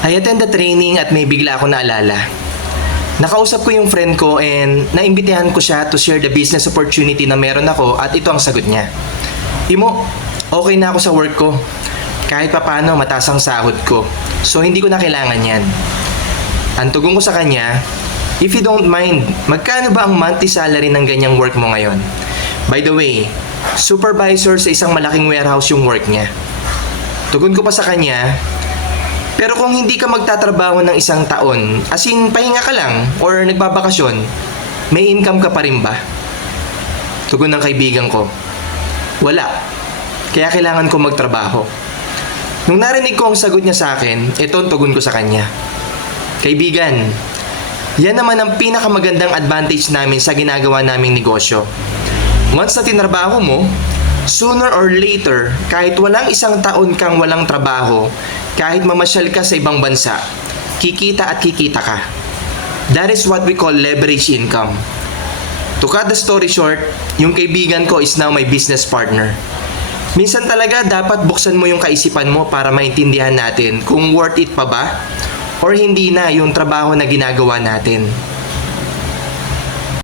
I attend the training at may bigla ako naalala. Nakausap ko yung friend ko and naimbitahan ko siya to share the business opportunity na meron ako at ito ang sagot niya. Imo, okay na ako sa work ko. Kahit papano mataas ang sahod ko. So hindi ko na kailangan yan. Ang tugon ko sa kanya, if you don't mind, magkano ba ang monthly salary ng ganyang work mo ngayon? By the way, supervisor sa isang malaking warehouse yung work niya. Tugon ko pa sa kanya, pero kung hindi ka magtatrabaho ng isang taon, as in pahinga ka lang or nagbabakasyon, may income ka pa rin ba? Tugon ng kaibigan ko, wala. Kaya kailangan ko magtrabaho. Nung narinig ko ang sagot niya sa akin, ito ang tugon ko sa kanya. Kaibigan, yan naman ang pinakamagandang advantage namin sa ginagawa naming negosyo. Once na tinrabaho mo, sooner or later, kahit walang isang taon kang walang trabaho, kahit mamasyal ka sa ibang bansa, kikita at kikita ka. That is what we call leverage income. To cut the story short, yung kaibigan ko is now my business partner. Minsan talaga dapat buksan mo yung kaisipan mo para maintindihan natin kung worth it pa ba or hindi na yung trabaho na ginagawa natin.